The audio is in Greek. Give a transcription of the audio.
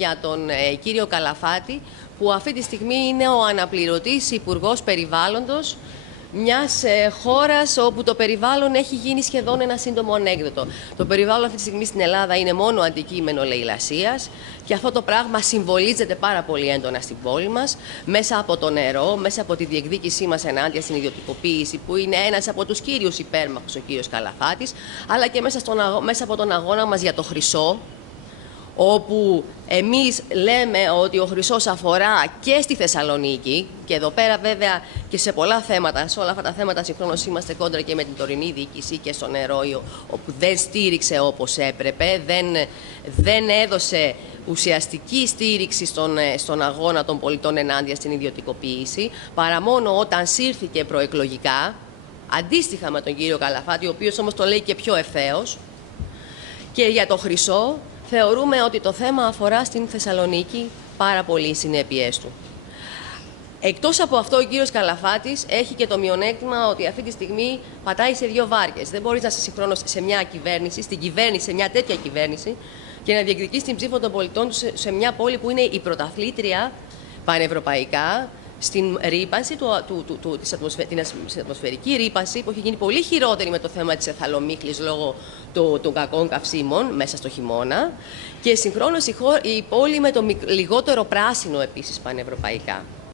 για τον κύριο Καλαφάτη, που αυτή τη στιγμή είναι ο αναπληρωτής Υπουργός Περιβάλλοντος μιας χώρας όπου το περιβάλλον έχει γίνει σχεδόν ένα σύντομο ανέκδοτο. Το περιβάλλον αυτή τη στιγμή στην Ελλάδα είναι μόνο αντικείμενο λαιλασίας και αυτό το πράγμα συμβολίζεται πάρα πολύ έντονα στην πόλη μας, μέσα από το νερό, μέσα από τη διεκδίκησή μας ενάντια στην ιδιωτικοποίηση, που είναι ένας από τους κύριους υπέρμαχους ο κύριος Καλαφάτης, αλλά και μέσα από τον αγώνα μας για το χρυσό, όπου εμείς λέμε ότι ο χρυσός αφορά και στη Θεσσαλονίκη, και εδώ πέρα βέβαια και σε πολλά θέματα, σε όλα αυτά τα θέματα συγχρόνως είμαστε κόντρα και με την τωρινή διοίκηση και στο νερό, όπου δεν στήριξε όπως έπρεπε, δεν έδωσε ουσιαστική στήριξη στον αγώνα των πολιτών ενάντια στην ιδιωτικοποίηση, παρά μόνο όταν σύρθηκε προεκλογικά, αντίστοιχα με τον κύριο Καλαφάτη, ο οποίος όμως το λέει και πιο ευθέως. Και για το χρυσό θεωρούμε ότι το θέμα αφορά στην Θεσσαλονίκη πάρα πολύ οι συνέπειές του. Εκτός από αυτό, ο κύριος Καλαφάτης έχει και το μειονέκτημα ότι αυτή τη στιγμή πατάει σε δύο βάρκες. Δεν μπορείς να είσαι συγχρόνως σε μια κυβέρνηση, σε μια τέτοια κυβέρνηση, και να διεκδικείς την ψήφο των πολιτών του σε μια πόλη που είναι η πρωταθλήτρια πανευρωπαϊκά στην ρύπανση, την ατμοσφαιρική ρύπανση, που έχει γίνει πολύ χειρότερη με το θέμα της εθαλομύχλης λόγω των κακών καυσίμων μέσα στο χειμώνα, και συγχρόνως η πόλη με το λιγότερο πράσινο επίσης πανευρωπαϊκά.